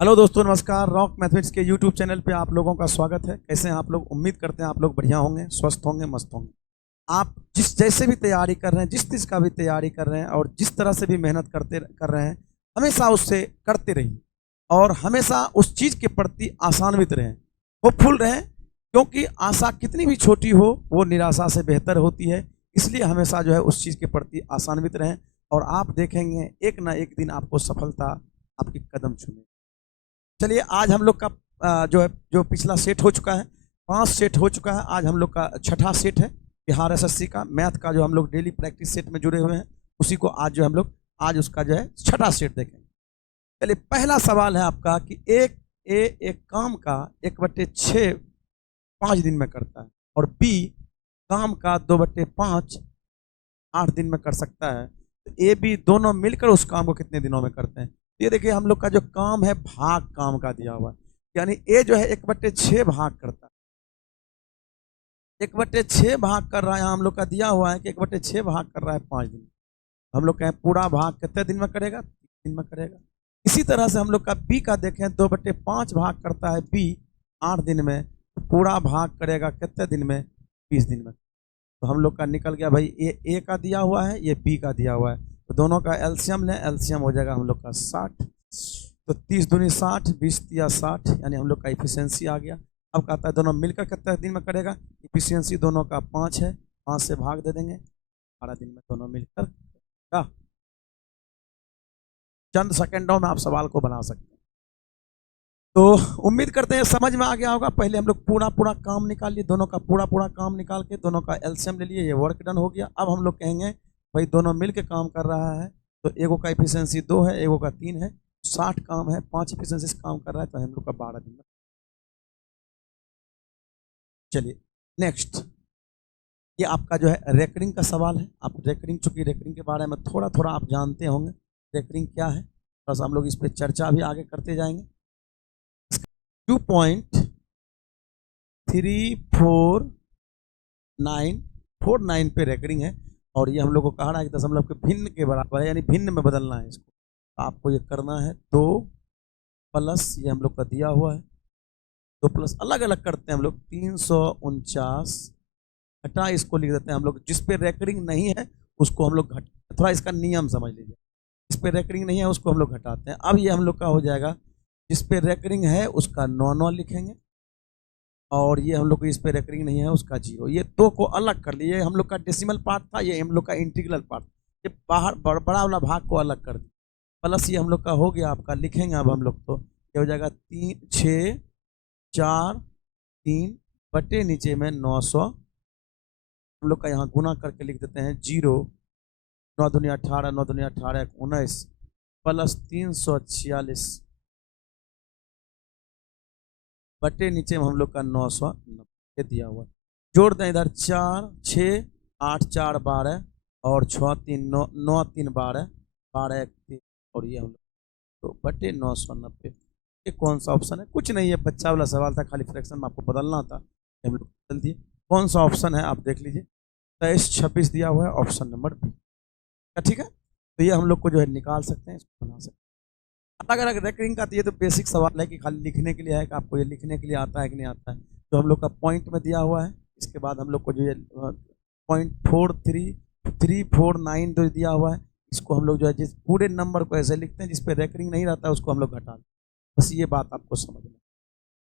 Hello दोस्तों, नमस्कार। Rock mathematics के यूट्यूब चैनल पे आप लोगों का स्वागत है। कैसे हैं आप लोग? उम्मीद करते हैं आप लोग बढ़िया होंगे, स्वस्थ होंगे, मस्त होंगे। आप जिस जैसे भी तैयारी कर रहे हैं, जिस चीज़ का भी तैयारी कर रहे हैं और जिस तरह से भी मेहनत कर रहे हैं, हमेशा उससे करते रहिए और हमेशा उस चीज़ के प्रति आशान्वित रहें, होपफुल रहें, क्योंकि आशा कितनी भी छोटी हो वो निराशा से बेहतर होती है। इसलिए हमेशा जो है उस चीज़ के प्रति आशान्वित रहें और आप देखेंगे एक ना एक दिन आपको सफलता आपकी कदम चूमे। चलिए, आज हम लोग का जो पिछला सेट हो चुका है, 5 सेट हो चुका है। आज हम लोग का छठा सेट है बिहार एसएससी का मैथ का, जो हम लोग डेली प्रैक्टिस सेट में जुड़े हुए हैं, उसी को आज जो हम लोग आज उसका जो है छठा सेट देखेंगे। चलिए, पहला सवाल है आपका कि एक काम का 1/6 5 दिन में करता है और बी काम का 2/5 8 दिन में कर सकता है, तो ए बी दोनों मिलकर उस काम को कितने दिनों में करते हैं? ये देखिए, हम लोग का जो काम है भाग काम का दिया हुआ है, यानी ए जो है 1/6 भाग करता है। 1/6 भाग कर रहा है, हम लोग का दिया हुआ है कि 1/6 भाग कर रहा है 5 दिन। हम लोग कहें पूरा भाग कितने दिन में करेगा? 3 दिन में करेगा। इसी तरह से हम लोग का बी का देखें, 2/5 भाग करता है बी 8 दिन में, तो पूरा भाग करेगा कितने दिन में? 20 दिन में। तो हम लोग का निकल गया भाई, ये ए का दिया हुआ है, ये बी का दिया हुआ है, तो दोनों का एलसीएम लें, एलसीएम हो जाएगा हम लोग का 60। तो 30 दूनी 60, 20 तिया 60, यानी हम लोग का इफिशियंसी आ गया। अब कहता है दोनों मिलकर कितने दिन में करेगा? इफिशियंसी दोनों का 5 है, 5 से भाग दे देंगे, 12 दिन में दोनों मिलकर करेगा। चंद सेकंडों में आप सवाल को बना सकते हैं। तो उम्मीद करते हैं समझ में आ गया होगा। पहले हम लोग पूरा पूरा काम निकाल लिए, दोनों का पूरा पूरा काम निकाल के दोनों का एलसीएम ले लिए, ये वर्क डन हो गया। अब हम लोग कहेंगे भाई दोनों मिलके काम कर रहा है, तो एगो का इफिशियंसी 2 है, एगो का 3 है, 60 काम है, 5 इफिशियंसी से काम कर रहा है, तो हम लोग का 12 दिन में। चलिए नेक्स्ट, ये आपका जो है रेकरिंग का सवाल है। आप रेकरिंग, चूंकि रेकरिंग के बारे में थोड़ा थोड़ा आप जानते होंगे, रेकरिंग क्या है, बस हम लोग इस पर चर्चा भी आगे करते जाएंगे। 2.3494 पे रेकरिंग है और ये हम लोग को कहा रहा है कि दशमलव के भिन्न के बराबर है, यानी भिन्न में बदलना है इसको। तो आपको ये करना है 2 प्लस, ये हम लोग का दिया हुआ है 2 प्लस, अलग अलग करते हैं हम लोग, 349 घटा, इसको लिख देते हैं हम लोग। जिस पे रेकरिंग नहीं है उसको हम लोग घट, थोड़ा इसका नियम समझ लीजिए। जिस पे रेकरिंग नहीं है उसको हम लोग घटाते हैं। अब ये हम लोग का हो जाएगा, जिस पे रेकरिंग है उसका 9 लिखेंगे और ये हम लोग को इस पे रेकरिंग नहीं है उसका 0। ये 2 को अलग कर लिए, हम लोग का डेसिमल पार्ट था, ये हम लोग का इंटीग्रल पार्ट, ये बाहर बड़ा वाला भाग को अलग कर दिया। प्लस ये हम लोग का हो गया आपका, लिखेंगे अब हम लोग, तो ये हो जाएगा 3 6 4 3 बटे नीचे में 900, हम लोग का यहाँ गुना करके लिख देते हैं 0, 9 दूनी 18, 9 दूनी 18, 19 प्लस 346 बटे नीचे में हम लोग का 990 दिया हुआ। जोड़ दें इधर, 4 6 8 4 12 और 6 3 9 9 3 12 12 1 3, और ये हम लोग तो बटे 990। ये कौन सा ऑप्शन है? कुछ नहीं है, बच्चा वाला सवाल था, खाली फ्रैक्शन में आपको बदलना था, हम लोग बदल दिए। कौन सा ऑप्शन है आप देख लीजिए, 23 26 दिया हुआ है, ऑप्शन नंबर बी। ठीक है, तो ये हम लोग को जो है निकाल सकते हैं, इसको बना सकते हैं। अलग अलग रेकरिंग का, तो ये तो बेसिक सवाल है कि खाली लिखने के लिए है कि आपको ये लिखने के लिए आता है कि नहीं आता है। तो हम लोग का पॉइंट में दिया हुआ है, इसके बाद हम लोग को जो ये 0.4349 जो दिया हुआ है, इसको हम लोग जो है जिस पूरे नंबर को ऐसे लिखते हैं जिस पे रेकरिंग नहीं रहता है उसको हम लोग घटा दें। बस ये बात आपको समझ में।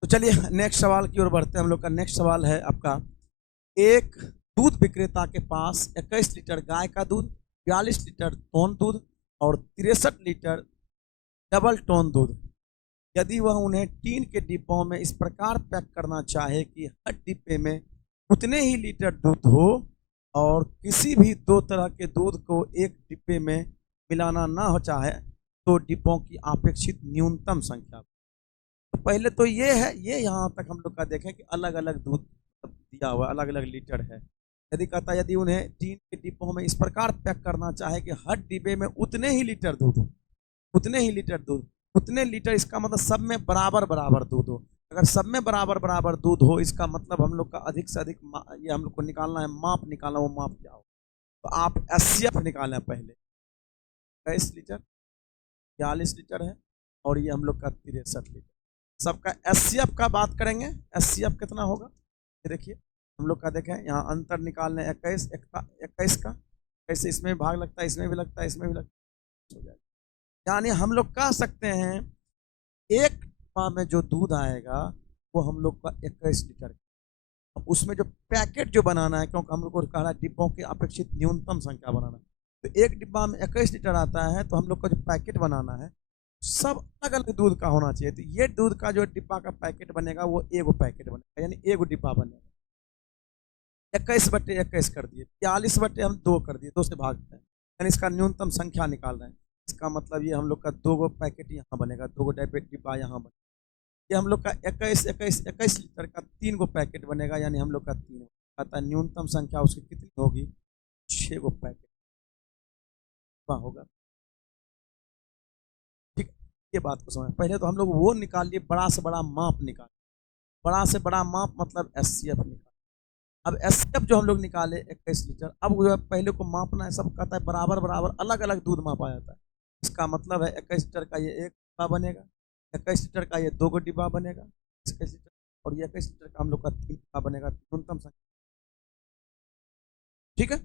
तो चलिए नेक्स्ट सवाल की ओर बढ़ते हैं। हम लोग का नेक्स्ट सवाल है आपका, एक दूध विक्रेता के पास 21 लीटर गाय का दूध, 42 लीटर टोन दूध और 63 लीटर डबल टोन दूध, यदि वह उन्हें टीन के डिब्बों में इस प्रकार पैक करना चाहे कि हर डिब्बे में उतने ही लीटर दूध हो और किसी भी 2 तरह के दूध को एक डिब्बे में मिलाना ना हो चाहे, तो डिब्बों की अपेक्षित न्यूनतम संख्या। तो पहले तो ये है, ये यहाँ तक हम लोग का देखें कि अलग अलग दूध दिया हुआ, अलग अलग लीटर है। यदि कहता है यदि उन्हें टीन के डिब्बों में इस प्रकार पैक करना चाहे कि हर डिब्बे में उतने ही लीटर दूध हो, उतने ही लीटर दूध, उतने लीटर, इसका मतलब सब में बराबर बराबर दूध हो। अगर सब में बराबर बराबर दूध हो, इसका मतलब हम लोग का अधिक से अधिक ये हम लोग को निकालना है, माप निकालना, वो माप क्या हो। तो आप एससीएफ निकालें पहले, 23 लीटर 42 लीटर है और ये हम लोग का 63 लीटर। सबका एचसीएफ का बात करेंगे, एचसीएफ कितना होगा ये देखिए हम लोग का देखें यहाँ अंतर निकालने 21 का कैसे इसमें भी भाग लगता है, इसमें भी लगता है, इसमें भी लगता है, यानी हम लोग कह सकते हैं एक डिब्बा में जो दूध आएगा वो हम लोग का 21 लीटर। अब उसमें जो पैकेट जो बनाना है, क्योंकि हम लोग को कह रहा है डिब्बों की अपेक्षित न्यूनतम संख्या बनाना है, तो एक डिब्बा में 21 लीटर आता है, तो हम लोग का जो पैकेट बनाना है सब अलग अलग दूध का होना चाहिए। तो ये दूध का जो डिब्बा का पैकेट बनेगा वो एगो पैकेट बनेगा, यानी एगो डिब्बा बनेगा। 21/21 कर दिए, 42 हम 2 कर दिए, 2 से भागते हैं, यानी इसका न्यूनतम संख्या निकाल रहे हैं। इसका मतलब ये हम लोग का 2 गो पैकेट यहाँ बनेगा, 2 गो डिब्बा यहाँ बनेगा। ये हम लोग का 21 लीटर का 3 गो पैकेट बनेगा, यानी हम लोग का 3 अतः न्यूनतम संख्या उसकी कितनी होगी, 6 गो पैकेट होगा। ठीक, ये बात को समझ। पहले तो हम लोग वो निकाल लिए, बड़ा से बड़ा माप निकाल, बड़ा से बड़ा माप मतलब एचसीएफ निकाल। अब एचसीएफ जो हम लोग निकाले 21 लीटर, अब जो है पहले को मापना है, सब कहता है बराबर बराबर अलग अलग दूध मापा जाता है। इसका मतलब है 21 लीटर का ये एक डिब्बा बनेगा, 21 लीटर का ये 2 गो डिब्बा बनेगा, 21 लीटर, और ये 21 लीटर का हम लोग का 3 डिब्बा बनेगा, न्यूनतम संख्या। ठीक है,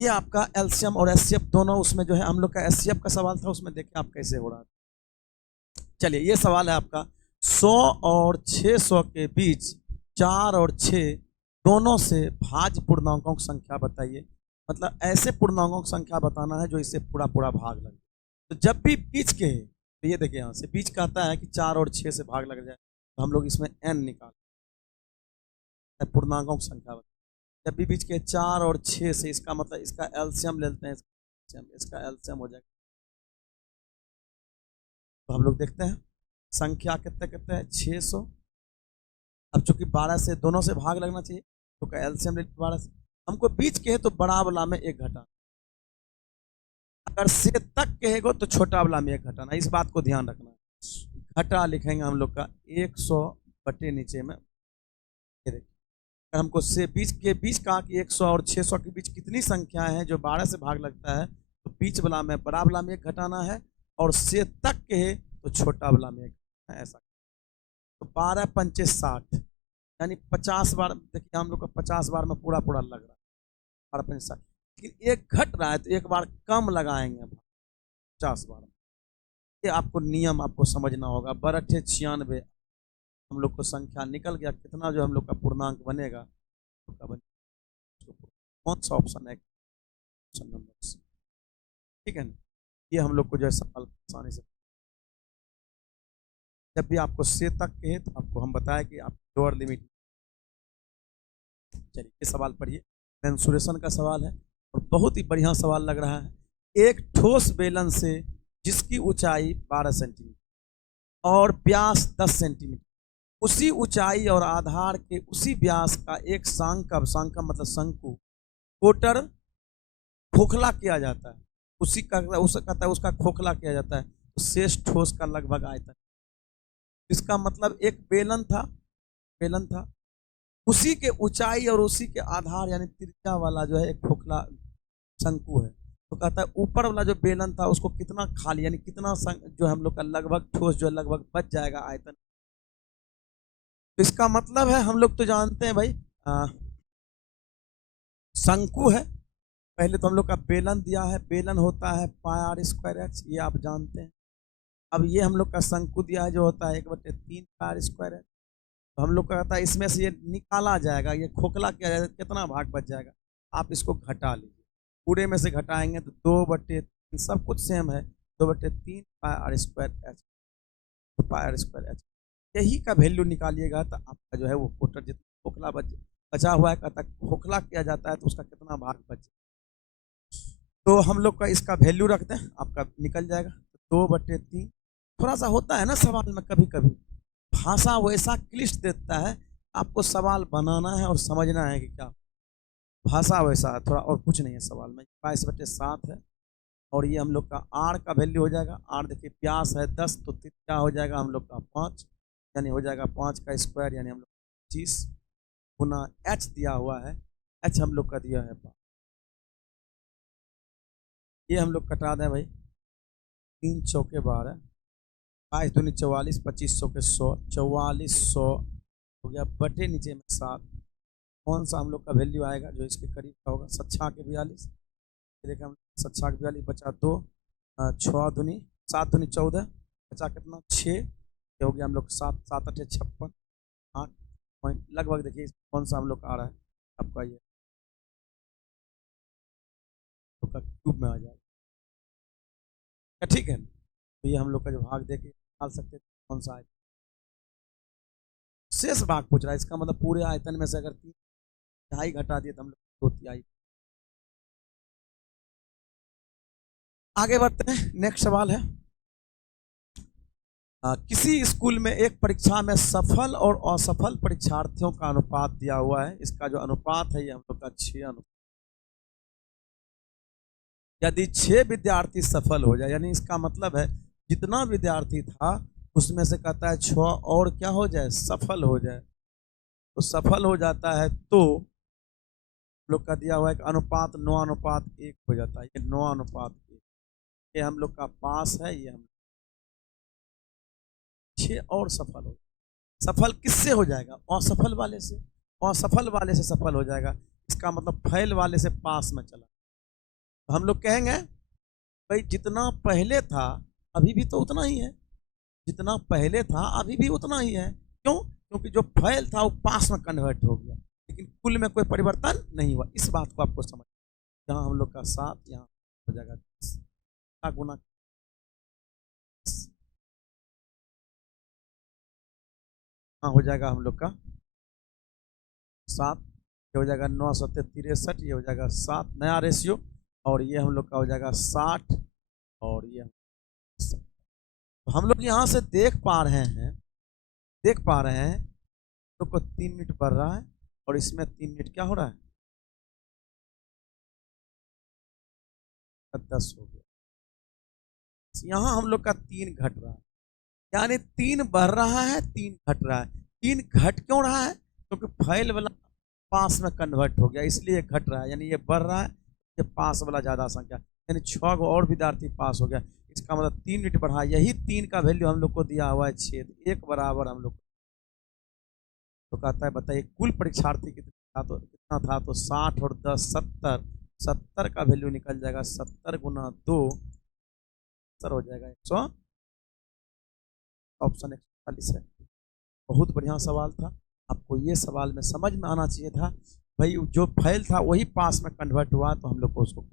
ये आपका एलसीएम और एचसीएफ दोनों उसमें जो है हम लोग का एचसीएफ का सवाल था, उसमें देखिए आप कैसे हो रहा था। चलिए ये सवाल है आपका 100 और 600 के बीच 4 और 6 दोनों से भाज्य पूर्णांकों की संख्या बताइए। मतलब ऐसे पूर्णांकों की संख्या बताना है जो इससे पूरा पूरा भाग लगे। तो जब भी बीच के, तो ये देखिए यहाँ से बीच कहता है कि 4 और 6 से भाग लग जाए, तो हम लोग इसमें n निकाल पूर्णांकों की संख्या बताए। जब भी बीच के 4 और 6 से, इसका मतलब इसका एलसीएम लेते हैं, इसका एलसीएम हो जाएगा। तो हम लोग देखते हैं संख्या कितने कितने हैं, 600। अब चूंकि 12 से दोनों से भाग लगना चाहिए, तो का एलसीएम लेते 12 से। हमको बीच के है तो बड़ा वाला में 1 घटाना, अगर से तक कहेगो तो छोटा वाला में 1 घटाना। इस बात को ध्यान रखना है। घटा लिखेंगे हम लोग का 100 बटे नीचे में, ये देखिए हमको से बीच के बीच कहा कि 100 और 600 के बीच कितनी संख्या है जो 12 से भाग लगता है, तो बीच वाला में बड़ा वाला में 1 घटाना है, और से तक कहे तो छोटा वाला में 1 घटाना है, ऐसा। तो 12 पंचे 60, यानी 50 बार, देखिए हम लोग का 50 बार में पूरा पूरा लग रहा है, 12 पंचे 60, लेकिन एक घट रहा है तो एक बार कम लगाएंगे 50 बार। ये आपको नियम आपको समझना होगा। 12 96 हम लोग को संख्या निकल गया, कितना जो हम लोग का पूर्णांक बनेगा, कौन सा ऑप्शन है, ऑप्शन नंबर सी। ठीक है ना, ये हम लोग को जो है सवाल आसानी से, जब भी आपको से तक कहे तो आपको हम बताएं कि आप लोअर लिमिट। चलिए ये सवाल पढ़िए, मेंसुरेशन का सवाल है और बहुत ही बढ़िया सवाल लग रहा है। एक ठोस बेलन से जिसकी ऊंचाई 12 सेंटीमीटर और व्यास 10 सेंटीमीटर, उसी ऊंचाई और आधार के उसी व्यास का एक सांका मतलब शंकु कोटर खोखला किया जाता है, उसी का कहता है उसका खोखला किया जाता है, तो शेष ठोस का लगभग आयतन। इसका मतलब एक बेलन था, उसी के ऊंचाई और उसी के आधार यानी त्रिज्या वाला जो है एक खोखला शंकु है, तो कहता है ऊपर वाला जो बेलन था उसको कितना खाली यानी कितना जो हम लोग का लगभग ठोस जो है लगभग बच जाएगा आयतन। तो इसका मतलब है हम लोग तो जानते हैं भाई शंकु है, पहले तो हम लोग का बेलन दिया है, बेलन होता है πr²h, ये आप जानते हैं। अब ये हम लोग का शंकु दिया है जो होता है 1/3 πr²h। तो हम लोग का कहता है इसमें से ये निकाला जाएगा, ये खोखला किया जाएगा, कितना भाग बच जाएगा, आप इसको घटा लीजिए, पूरे में से घटाएंगे तो 2/3, सब कुछ सेम है, 2/3 πr²h, तो πr²h यही का वैल्यू निकालिएगा तो आपका जो है वो कोटर जितना खोखला बचा हुआ है, कहता खोखला किया जाता है तो उसका कितना भाग बचे, तो हम लोग का इसका वैल्यू रखते हैं, आपका निकल जाएगा 2/3। थोड़ा सा होता है ना सवाल में कभी कभी भाषा वैसा क्लिष्ट देता है, आपको सवाल बनाना है और समझना है कि क्या भाषा वैसा है थोड़ा, और कुछ नहीं है सवाल में। 22/7 है और ये हम लोग का आर का वैल्यू हो जाएगा, आर देखिए व्यास है 10, तो क्या हो जाएगा हम लोग का 5, यानी हो जाएगा 5 का स्क्वायर, यानी हम लोग 25 गुना एच दिया हुआ है, एच हम लोग का दिया है 5। ये हम लोग कटा दें भाई, 3 चौके 12, 22 दूनी 44, 2500 के 100, 4400 हो गया बटे नीचे में 7। कौन सा हम लोग का वैल्यू आएगा जो इसके करीब का होगा? 7 के 42, देखिए हम 7 के 42 बचा 2, 6 दूनी 7 दूनी 14, बचा कितना 6, ये हो गया हम लोग 7, 7 8 56, 8 पॉइंट लगभग। देखिए कौन सा हम लोग का आ रहा है आपका, ये तो का क्यूब में आ जाएगा, ठीक है। तो ये हम लोग का जो भाग दे के निकाल सकते हैं कौन सा आयतन, शेष भाग पूछ रहा है। इसका मतलब पूरे आयतन में से अगर 3/2 घटा दिए तो हम लोग 2/3। आगे बढ़ते हैं, नेक्स्ट सवाल है। किसी स्कूल में एक परीक्षा में सफल और असफल परीक्षार्थियों का अनुपात दिया हुआ है। इसका जो अनुपात है ये हम लोग का 6 अनुपात। यदि 6 विद्यार्थी सफल हो जाए, यानी इसका मतलब है जितना विद्यार्थी था उसमें से कहता है 6 और क्या हो जाए, सफल हो जाए। तो सफल हो जाता है तो लोग का दिया हुआ है अनुपात 9:1 हो जाता है। ये 9:1, ये हम लोग का पास है। ये हम 6 और सफल हो, सफल किससे हो जाएगा? असफल वाले से। असफल वाले से सफल हो जाएगा, इसका मतलब फेल वाले से पास में चला। तो हम लोग कहेंगे भाई जितना पहले था अभी भी तो उतना ही है, जितना पहले था अभी भी उतना ही है। क्यों? क्योंकि जो फेल था वो पास में कन्वर्ट हो गया, लेकिन कुल में कोई परिवर्तन नहीं हुआ। इस बात को आपको समझ, यहाँ हम लोग का 7, यहाँ हो जाएगा 10 का गुना, हो जाएगा हम लोग का 7, ये हो जाएगा 9 7 63, ये हो जाएगा 7 नया रेशियो, और ये हम लोग का हो जाएगा 60, और ये तो हम लोग यहाँ से देख पा रहे हैं लोग को 3 यूनिट बढ़ रहा है और इसमें 3 यूनिट क्या हो रहा है, 10 हो गया। यहाँ हम लोग का 3 घट रहा है, यानी 3 बढ़ रहा है 3 घट रहा है। 3 घट क्यों रहा है? क्योंकि फेल वाला पास में कन्वर्ट हो गया, इसलिए घट रहा है। यानी ये बढ़ रहा है, ये पास वाला ज्यादा संख्या, यानी 6 और विद्यार्थी पास हो गया। इसका मतलब 3 यूनिट बढ़ा। यही 3 का वैल्यू हम लोग को दिया हुआ है 6, 1 बराबर हम लोग तो कहता है बताइए कुल परीक्षार्थी कितना था? तो 60 और 10 70, 70 का वैल्यू निकल जाएगा 70 गुना 2 सर हो जाएगा 100। ऑप्शन 140 है। बहुत बढ़िया सवाल था, आपको ये सवाल में समझ में आना चाहिए था भाई जो फेल था वही पास में कन्वर्ट हुआ, तो हम लोग को उसको।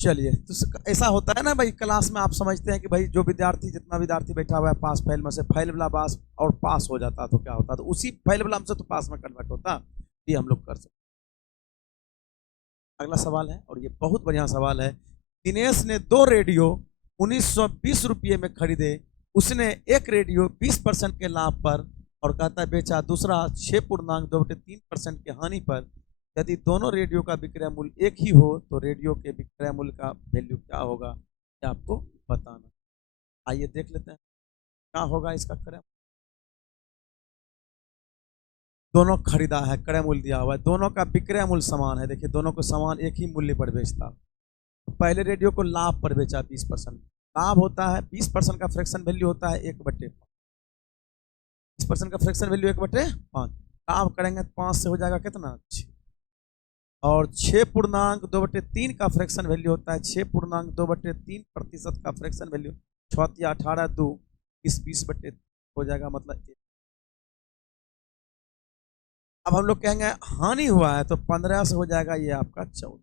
चलिए, तो ऐसा होता है ना भाई, क्लास में आप समझते हैं कि भाई जो विद्यार्थी जितना विद्यार्थी बैठा हुआ है पास फेल में से फेल वाला पास और पास हो जाता तो क्या होता, तो उसी फेल वाला हमसे तो पास में कन्वर्ट होता। ये हम लोग कर सकते। अगला सवाल है और ये बहुत बढ़िया सवाल है। दिनेश ने 2 रेडियो 1920 रुपये में खरीदे। उसने एक रेडियो 20% के लाभ पर और कहता है बेचा, दूसरा 6.2/3% के हानि पर। यदि दोनों रेडियो का विक्रय मूल्य एक ही हो तो रेडियो के विक्रय मूल्य का वैल्यू क्या होगा, ये आपको बताना। आइए देख लेते हैं क्या होगा इसका क्रय। दोनों खरीदा है, क्रय मूल्य दिया हुआ है, दोनों का विक्रय मूल्य समान है। देखिए दोनों को समान एक ही मूल्य पर बेचता। तो पहले रेडियो को लाभ पर बेचा 20%। लाभ होता है 20% का फ्रैक्शन वैल्यू होता है 1/5। 20% का फ्रैक्शन वैल्यू 1/5। लाभ करेंगे 5 से हो जाएगा कितना 6, और 6.2/3 का फ्रैक्शन वैल्यू होता है 6.2/3% का फ्रैक्शन वैल्यू 6 या 18 2 20/3 हो जाएगा, मतलब 1। अब हम लोग कहेंगे हानि हुआ है तो 15 से हो जाएगा ये आपका 14।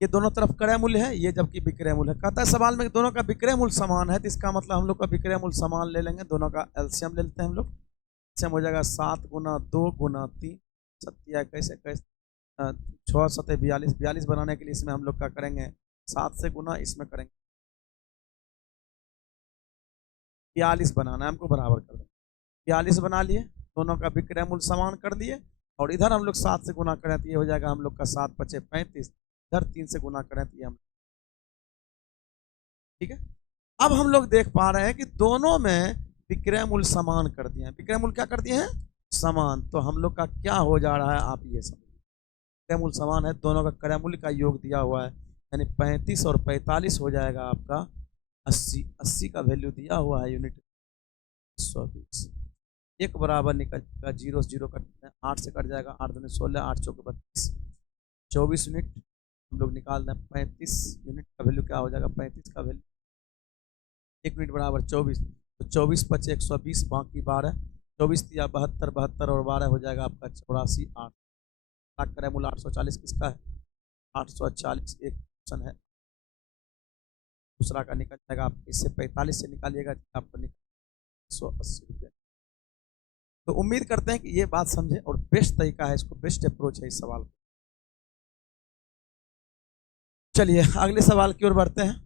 ये दोनों तरफ क्रय मूल्य है, ये जबकि विक्रय मूल्य है। कहता है सवाल में दोनों का विक्रय मूल्य समान है, तो इसका मतलब हम लोग का विक्रय मूल्य समान ले लेंगे, दोनों का एलसीएम ले लेते हैं हम लोग। एलसीएम हो जाएगा 7 गुना 2 गुना 3 7 कैसे 6 7 42, 42 बनाने के लिए इसमें हम लोग का करेंगे 7 से गुना, इसमें करेंगे 42 बनाना है हमको, बराबर कर दें 42 बना लिए, दोनों का विक्रय मूल्य समान कर दिए। और इधर हम लोग 7 से गुना करें तो ये हो जाएगा हम लोग का 7 5 35, इधर 3 से गुना करें तो ये हम, ठीक है। अब हम लोग देख पा रहे हैं कि दोनों में विक्रय मूल्य समान कर दिए हैं। विक्रय मूल्य क्या कर दिए हैं, समान। तो हम लोग का क्या हो जा रहा है आप ये समझ, क्रय मूल्य समान है, दोनों का क्रय मूल्य का योग दिया हुआ है यानी 35 और 45 हो जाएगा आपका 80। 80 का वैल्यू दिया हुआ है यूनिट 120। एक बराबर निकलेगा, जीरो से जीरो कटना है, 8 से कट जाएगा, 8 दूनी 16, 8 चौके 32, 24 यूनिट हम लोग निकाल दें। 35 यूनिट का वैल्यू क्या हो जाएगा, 35 का वैल्यू 1 यूनिट बराबर 24, तो 24 पचे 120, बाकी 12, 24 दिया 72, 72 और 12 हो जाएगा आपका 84। 8 लाख करें मूल 840 किसका है, 840 एक ऑप्शन है, दूसरा का निकल जाएगा। आप इससे 45 से निकालिएगा आपको निकल 180 रुपये। तो उम्मीद करते हैं कि ये बात समझे और बेस्ट तरीका है, इसको बेस्ट अप्रोच है इस सवाल। चलिए अगले सवाल की ओर बढ़ते हैं।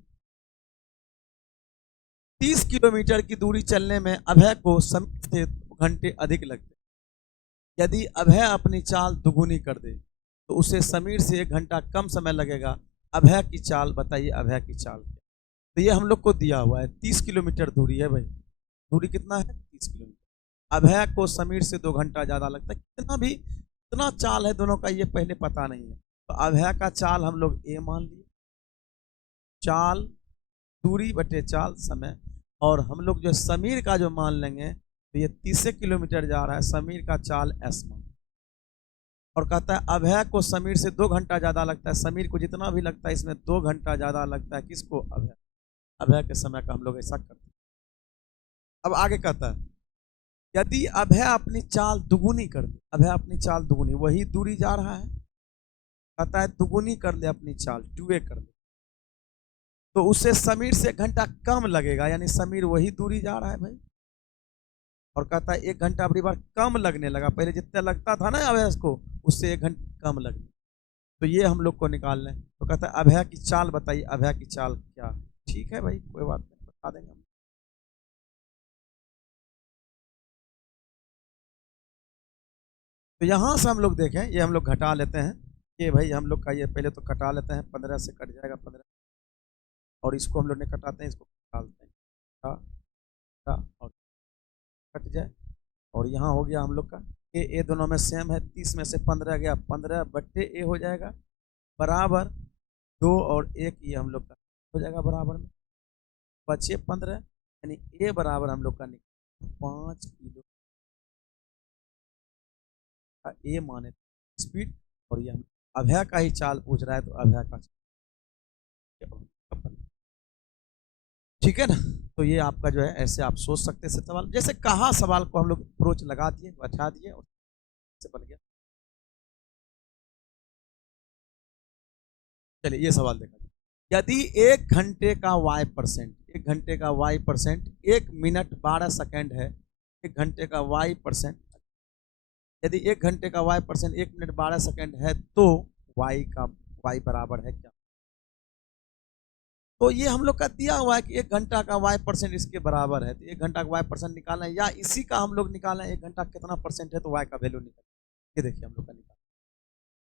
30 किलोमीटर की दूरी चलने में अभय को समय से 2 घंटे अधिक लगते। यदि अभय अपनी चाल दुगुनी कर दे तो उसे समीर से 1 घंटा कम समय लगेगा। अभय की चाल बताइए, अभय की चाल। तो ये हम लोग को दिया हुआ है 30 किलोमीटर दूरी है भाई, दूरी कितना है 30 किलोमीटर। अभय को समीर से 2 घंटा ज्यादा लगता है। कितना भी कितना चाल है दोनों का ये पहले पता नहीं है, तो अभय का चाल हम लोग ए मान लिए, चाल दूरी बटे चाल समय, और हम लोग जो समीर का जो मान लेंगे तो ये 30 किलोमीटर जा रहा है, समीर का चाल एस मान। और कहता है अभय को समीर से 2 घंटा ज्यादा लगता है। समीर को जितना भी लगता है इसमें 2 घंटा ज्यादा लगता है, किसको, अभय। अभय के समय का हम लोग ऐसा करते हैं। अब आगे कहता है यदि अभय अपनी चाल दुगुनी कर दे, अभय अपनी चाल दुगुनी, वही दूरी जा रहा है, कहता है दुगुनी कर ले अपनी चाल, 2a कर ले, तो उससे समीर से 1 घंटा कम लगेगा, यानी समीर वही दूरी जा रहा है भाई। और कहता है 1 घंटा अपनी बार कम लगने लगा, पहले जितना लगता था ना अभय को उससे 1 घंटा कम लगने, तो ये हम लोग को निकाल लें। तो कहता है अभय की चाल बताइए, अभय की चाल क्या है। ठीक है भाई, कोई बात नहीं, बता देंगे हम। तो यहां से हम लोग देखें, ये हम लोग घटा लेते हैं, ये भाई हम लोग का ये पहले तो कटा लेते हैं, 15 से कट जाएगा 15, और इसको हम लोग ने कटाते हैं, इसको निकालते हैं, और कट जाए। और यहाँ हो गया हम लोग का ए दोनों में सेम है, 30 में से 15 गया, 15 बट्टे ए हो जाएगा बराबर 2 और 1, ये हम लोग का हो जाएगा बराबर में बचे 15, यानी ए बराबर हम लोग का निकला 5 किलो का ए माने स्पीड। और ये हम अभय का ही चाल पूछ रहा है, तो अभय का चाल, ठीक है ना। तो ये आपका जो है ऐसे आप सोच सकते हैं सवाल, जैसे कहा सवाल को हम लोग अप्रोच लगा दिए, बैठा दिए और से बन गया। चलिए ये सवाल देखा जाए। यदि 1 घंटे का y%, 1 घंटे का y%, 1 मिनट 12 सेकंड है, 1 घंटे का y%, यदि 1 घंटे का y%, 1 मिनट 12 सेकंड है, तो y बराबर है क्या। तो ये हम लोग का दिया हुआ है कि 1 घंटा का y% इसके बराबर है, तो 1 घंटा का y% निकालना है, या इसी का हम लोग निकालना है 1 घंटा कितना परसेंट है, तो y का वैल्यू निकाल। ये देखिए हम लोग का निकाल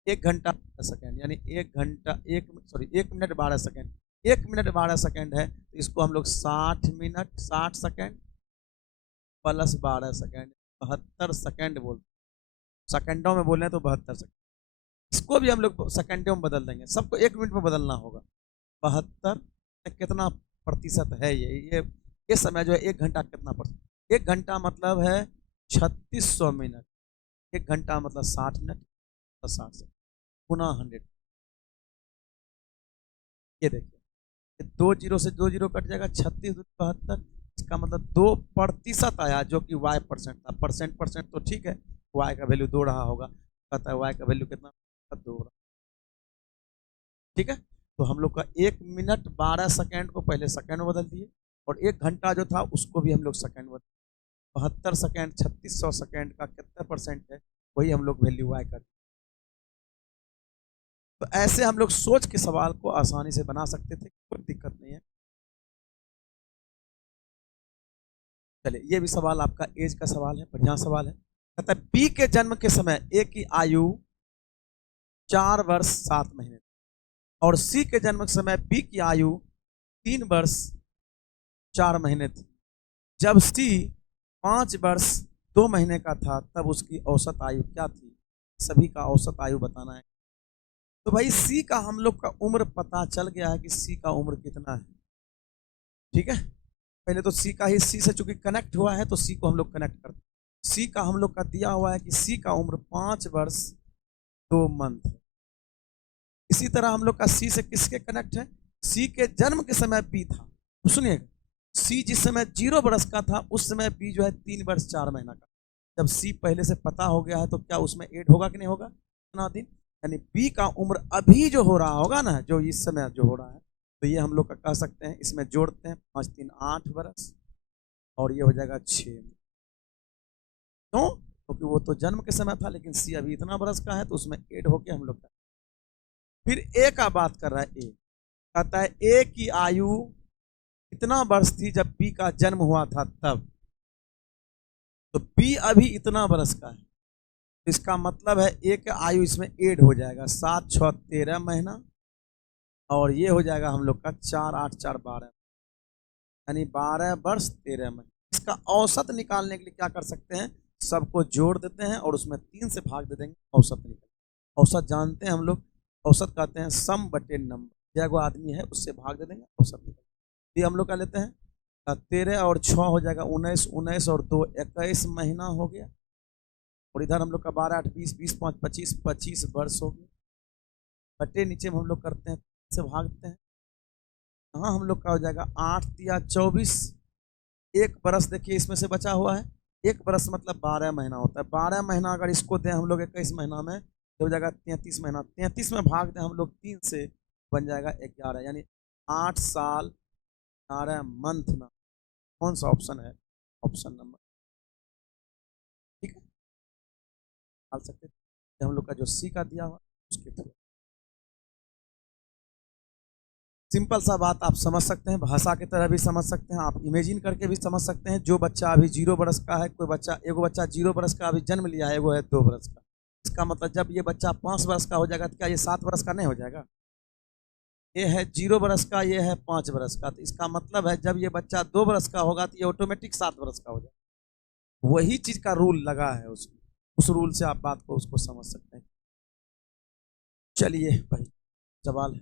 1 घंटा सेकंड, यानी 1 घंटा 1 मिनट 12 सेकंड, 1 मिनट 12 सेकंड है, तो इसको हम लोग 60 minute 60 second plus 12 second 72 second बोलते, सेकंडों में बोल रहे हैं तो 72 सेकंड, इसको भी हम लोग सेकंडों में बदल देंगे, सबको 1 मिनट में बदलना होगा। 72 कितना प्रतिशत है, ये समय जो है 1 घंटा कितना परसेंट, 1 घंटा मतलब है 3600 मिनट, 1 घंटा मतलब 60 मिनट प्लस 60 से गुना 100। ये देखिए 2 जीरो से 2 जीरो कट जाएगा, 36 72, इसका मतलब 2% आया, जो कि y% था। परसेंट तो ठीक है, y का वैल्यू 2 रहा होगा, कहता है y का वैल्यू कितना 2 रहा, ठीक है। तो हम लोग का 1 मिनट 12 सेकंड को पहले सेकंड में बदल दिए, और 1 घंटा जो था उसको भी हम लोग सेकंड में, 72 सेकंड 3600 सेकंड का कितना परसेंट है, वही हम लोग वैल्यू y कर। तो ऐसे हम लोग सोच के सवाल को आसानी से बना सकते थे, कोई दिक्कत नहीं है। चलिए ये भी सवाल आपका एज का सवाल है, बढ़िया सवाल है। कहता है बी के जन्म के समय ए की आयु 4 वर्ष 7 महीने और सी के जन्म के समय बी की आयु 3 वर्ष 4 महीने थी। जब सी 5 वर्ष 2 महीने का था तब उसकी औसत आयु क्या थी। सभी का औसत आयु बताना है। तो भाई सी का हम लोग का उम्र पता चल गया है कि सी का उम्र कितना है। ठीक है, पहले तो सी का ही, सी से चूंकि कनेक्ट हुआ है तो सी को हम लोग कनेक्ट करते हैं। सी का हम लोग का दिया हुआ है कि सी का उम्र 5 वर्ष 2 मंथ है। इसी तरह हम लोग का सी से किसके कनेक्ट है, सी के जन्म के समय बी था। तो सुनिएगा, सी जिस समय 0 वर्ष का था उस समय बी जो है 3 वर्ष 4 महीना का। जब सी पहले से पता हो गया है तो क्या उसमें ऐड होगा कि नहीं होगा इतना दिन, यानी बी का उम्र अभी जो हो रहा होगा ना, जो इस समय जो हो रहा है, तो ये हम लोग का कह सकते हैं, इसमें जोड़ते हैं 5 3 8 वर्ष और ये हो जाएगा 6। क्यों? क्योंकि वो तो जन्म के समय था, लेकिन सी अभी इतना वर्ष का है तो उसमें ऐड होके हम लोग का। फिर ए का बात कर रहा है, ए कहता है ए की आयु इतना वर्ष थी जब बी का जन्म हुआ था तब, तो बी अभी इतना वर्ष का है, इसका मतलब है ए का आयु इसमें ऐड हो जाएगा 7 6 13 महीना और ये हो जाएगा हम लोग का 4 8 4 12, यानी 12 वर्ष 13 महीने। इसका औसत निकालने के लिए क्या कर सकते हैं, सबको जोड़ देते हैं और उसमें 3 से भाग दे देंगे, औसत निकल। औसत जानते हैं हम लोग, औसत कहते हैं सम बटे नंबर, जय वो आदमी है उससे भाग दे देंगे, औसत निकल। ये हम लोग का लेते हैं 13 और 6 हो जाएगा 19, 19 और 2 21 महीना हो गया। और इधर हम लोग का 12 8 20, 20 5 25, 25 वर्ष हो गए। बटे नीचे में हम लोग करते हैं, से भागते हैं, हाँ हम लोग का हो जाएगा 8 या 24। एक बरस देखिए इसमें से बचा हुआ है, एक बरस मतलब 12 महीना होता है। 12 महीना अगर इसको दें हम लोग 21 महीना में तो हो जाएगा 33 महीना। 33 में भाग दें हम लोग 3 से, बन जाएगा 11, यानी 8 साल 11 मंथ में। कौन सा ऑप्शन है, ऑप्शन नंबर, ठीक है, डाल सकते हैं हम लोग का जो सी का दिया हुआ उसके थ्रू। सिंपल सा बात आप समझ सकते हैं, भाषा की तरह भी समझ सकते हैं, आप इमेजिन करके भी समझ सकते हैं। जो बच्चा अभी 0 वर्ष का है, कोई बच्चा, एगो बच्चा 0 वर्ष का अभी जन्म लिया है, एगो है 2 वर्ष का, इसका मतलब जब ये बच्चा 5 वर्ष का हो जाएगा तो क्या ये 7 वर्ष का नहीं हो जाएगा। ये है 0 वर्ष का, ये है 5 वर्ष का, तो इसका मतलब है जब ये बच्चा 2 वर्ष का होगा तो ये ऑटोमेटिक 7 वर्ष का हो जाएगा। वही चीज का रूल लगा है उसमें, उस रूल से आप बात को उसको समझ सकते हैं। चलिए भाई सवाल है,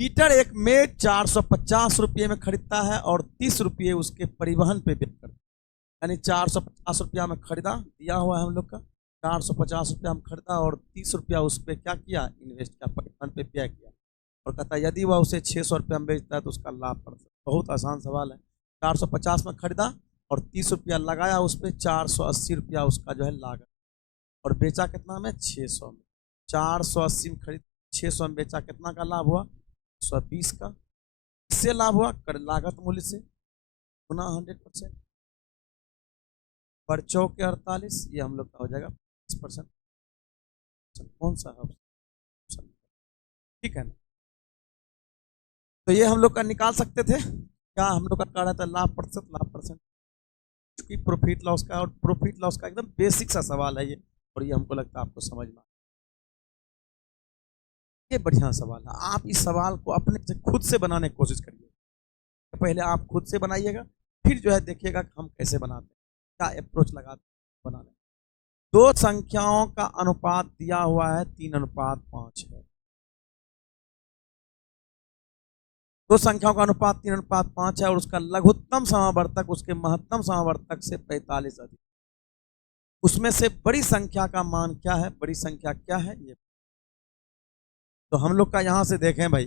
पीटर एक मेज 450 रुपये में खरीदता है और 30 रुपये उसके परिवहन पे व्यय करता है। यानी 450 रुपया में खरीदा, दिया हुआ है हम लोग का 450 रुपया में खरीदा और 30 रुपया उस पर क्या किया, इन्वेस्ट किया, परिवहन पे व्यय किया। और कहता है यदि वह उसे 600 रुपया में बेचता है तो उसका लाभ पड़ता है। बहुत आसान सवाल है। 450 में खरीदा और 30 रुपया लगाया उस पर, 480 रुपया उसका जो है लागत, और बेचा कितना में, 600 में। 480 में खरीद, 600 में बेचा, कितना का लाभ हुआ, 120 का। इससे लाभ हुआ कर लागत मूल्य से गुना 100%, पर चौके 48, ये हम लोग का हो जाएगा 20%। कौन सा है ऑप्शन, ठीक है ना। तो ये हम लोग का निकाल सकते थे, क्या हम लोग का कह रहा था, लाभ प्रतिशत, लाभ परसेंट, क्योंकि प्रॉफिट लॉस का, और प्रॉफिट लॉस का एकदम बेसिक सा सवाल है ये, और ये हमको लगता है आपको समझ में, ये बढ़िया सवाल है। आप इस सवाल को अपने से खुद से बनाने की कोशिश करिए। पहले आप खुद से बनाइएगा, फिर जो है देखिएगा हम कैसे बनाते हैं, क्या अप्रोच लगाते हैं बनाने। दो संख्याओं का अनुपात दिया हुआ है 3:5 है। दो संख्याओं का अनुपात 3:5 है और उसका लघुत्तम समावर्तक उसके महत्तम समावर्तक से 45 अधिक। उसमें से बड़ी संख्या का मान क्या है, बड़ी संख्या क्या है ये। तो हम लोग का यहां से देखें भाई,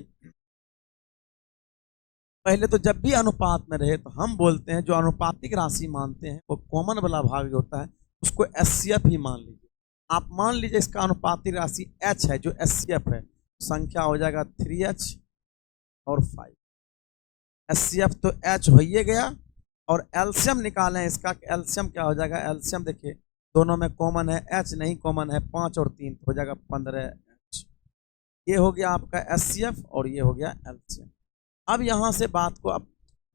पहले तो जब भी अनुपात में रहे तो हम बोलते हैं जो अनुपातिक राशि मानते हैं वो कॉमन वाला भाग जो होता है उसको एचसीएफ ही मान लीजिए। आप मान लीजिए इसका अनुपातिक राशि h है, जो एचसीएफ है, संख्या हो जाएगा 3h और 5। एचसीएफ तो h हो ही गया, और एलसीएम निकालें इसका, एलसीएम क्या हो जाएगा, एलसीएम देखिए दोनों में कॉमन है, h नहीं कॉमन है, 5 और 3 हो जाएगा 15h। ये हो गया आपका एचसीएफ और ये हो गया एलसीएम। अब यहाँ से बात को आप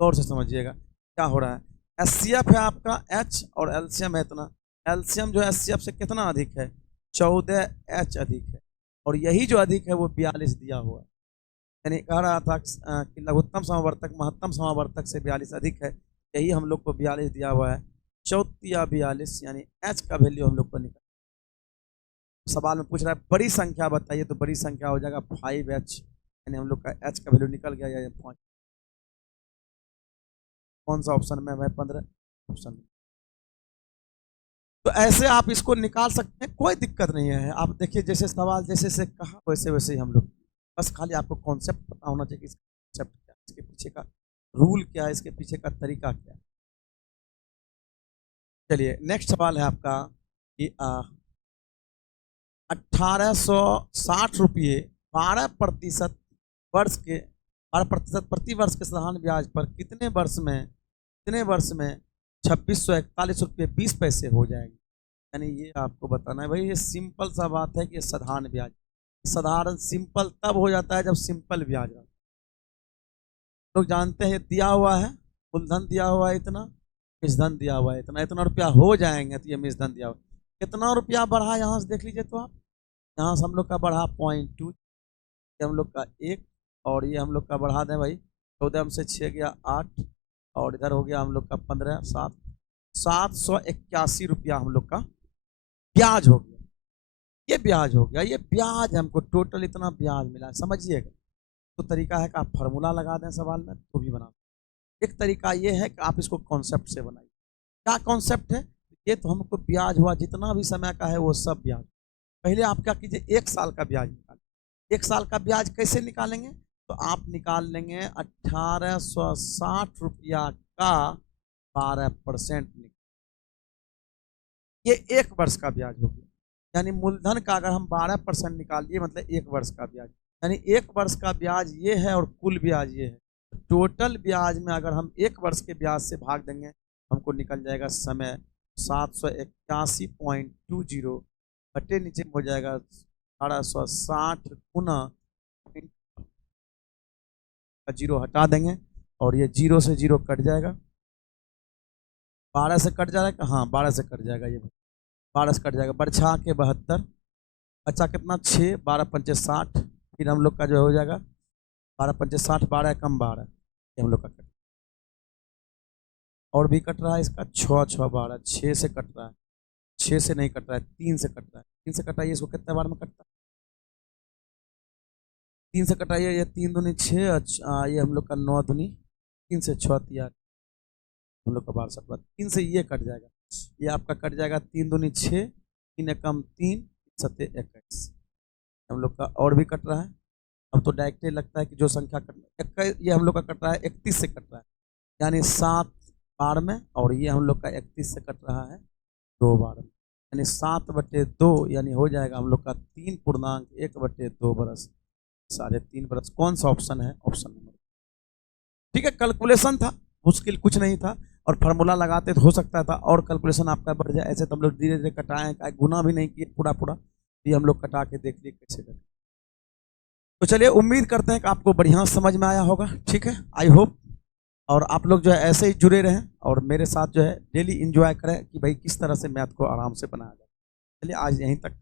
गौर से समझिएगा क्या हो रहा है। एचसीएफ है आपका h और एलसीएम है इतना, एलसीएम जो एचसीएफ से कितना अधिक है, 14h अधिक है, और यही जो अधिक है वो 42 दिया हुआ है। यानी कह रहा था कि लघुत्तम समावर्तक महत्तम समावर्तक से 42 अधिक है, यही हम लोग को 42 दिया हुआ है। 34 या 42, यानी h का वैल्यू हम लोग को निकाल, सवाल में पूछ रहा है बड़ी संख्या बताइए, तो बड़ी संख्या हो जाएगा 5h, यानी हम लोग का h का वैल्यू निकल गया या 5। कौन सा ऑप्शन में है 15 ऑप्शन में। तो ऐसे आप इसको निकाल सकते हैं, कोई दिक्कत नहीं है। आप देखिए जैसे सवाल जैसे से कहा वैसे वैसे ही हम लोग, बस खाली आपको कॉन्सेप्ट पता होना चाहिए कि इसका कॉन्सेप्ट क्या है, इसके पीछे का रूल क्या है, इसके पीछे का तरीका क्या है। चलिए नेक्स्ट सवाल है आपका कि 1860 रुपये 12% वर्ष के 12% प्रति वर्ष के साधारण ब्याज पर कितने वर्ष में 2641 रुपये 20 पैसे हो जाएंगे। यानी ये आपको बताना है भाई, ये सिंपल सा बात है कि ये साधारण ब्याज, साधारण सिंपल तब हो जाता है जब सिंपल ब्याज हो। लोग जानते हैं दिया हुआ है, मूलधन दिया हुआ है इतना, मिश्रधन दिया हुआ है इतना, इतना रुपया हो जाएंगे, तो ये मिश्रधन दिया हुआ कितना रुपया बढ़ा यहाँ से देख लीजिए। तो आप यहाँ से हम लोग का बढ़ा 0.2, ये हम लोग का 1, और ये हम लोग का बढ़ा दें भाई 14 से 6 गया 8, और इधर हो गया हम लोग का 15 7, 781 रुपया हम लोग का ब्याज हो गया। ये ब्याज हो गया, ये ब्याज हमको टोटल इतना ब्याज मिला, समझिएगा। तो तरीका है कि आप फार्मूला लगा दें सवाल में तो भी बना। एक तरीका ये है कि आप इसको कॉन्सेप्ट से बनाइए। क्या कॉन्सेप्ट है? ये तो हमको ब्याज हुआ जितना भी समय का है वो सब ब्याज। पहले आप क्या कीजिए, 1 साल का ब्याज निकालें। 1 साल का ब्याज कैसे निकालेंगे? तो आप निकाल लेंगे 1860 रुपया का 12%। ये 1 वर्ष का ब्याज हो गया, यानी मूलधन का अगर हम 12% निकाल लिए मतलब 1 वर्ष का ब्याज, यानी 1 वर्ष का ब्याज ये है और कुल ब्याज ये है। टोटल ब्याज में अगर हम 1 वर्ष के ब्याज से भाग देंगे हमको निकल जाएगा समय 781.20 बटे नीचे हो जाएगा 1860 गुना 0 हटा देंगे और ये 0 से 0 कट जाएगा, 12 से कट जाएगा, हाँ 12 से कट जाएगा, ये 12 से कट जाएगा, बरछा के 72, अच्छा कितना 6, 12 पंचे 60, फिर हम लोग का जो हो जाएगा 12 पंचे 60, 12 कम 12, ये हम लोग का कट, और भी कट रहा है इसका 6 6 12, 6 से कट रहा है, 6 से नहीं कट रहा है, 3 से कट रहा है, 3 से कटाइए इसको कितने बार में कटता है, 3 से कटाइए, ये 3 दूनी 6, अच्छा ये हम लोग का 9 दूनी 3 से 6 8, हम लोग का 12 3 से ये कट जाएगा, ये आपका कट जाएगा 3 दूनी 6, 3 कम 3 7 21, हम लोग का और भी कट रहा है। अब तो डायरेक्ट लगता है कि जो संख्या कट ये हम लोग का कट रहा है 31 से कट रहा है, यानी 7 बार में, और ये हम लोग का 31 से कट रहा है 2 बार में, यानी 7/2, यानी हो जाएगा हम लोग का 3.1/2 बरस, 3.5 बरस। कौन सा ऑप्शन है? Option number. ठीक है, कैलकुलेशन था, मुश्किल कुछ नहीं था, और फार्मूला लगाते तो हो सकता था और कैलकुलेशन आपका बढ़ जाए। ऐसे तो हम लोग धीरे धीरे कटाएं, गुना भी नहीं किए पूरा पूरा, ये हम लोग कटा के देख लिए कैसे करें। तो चलिए उम्मीद करते हैं कि आपको बढ़िया समझ में आया होगा। ठीक है, आई होप, और आप लोग जो है ऐसे ही जुड़े रहें और मेरे साथ जो है डेली एंजॉय करें कि भाई किस तरह से मैथ को आराम से बनाया जाए। चलिए आज यहीं तक।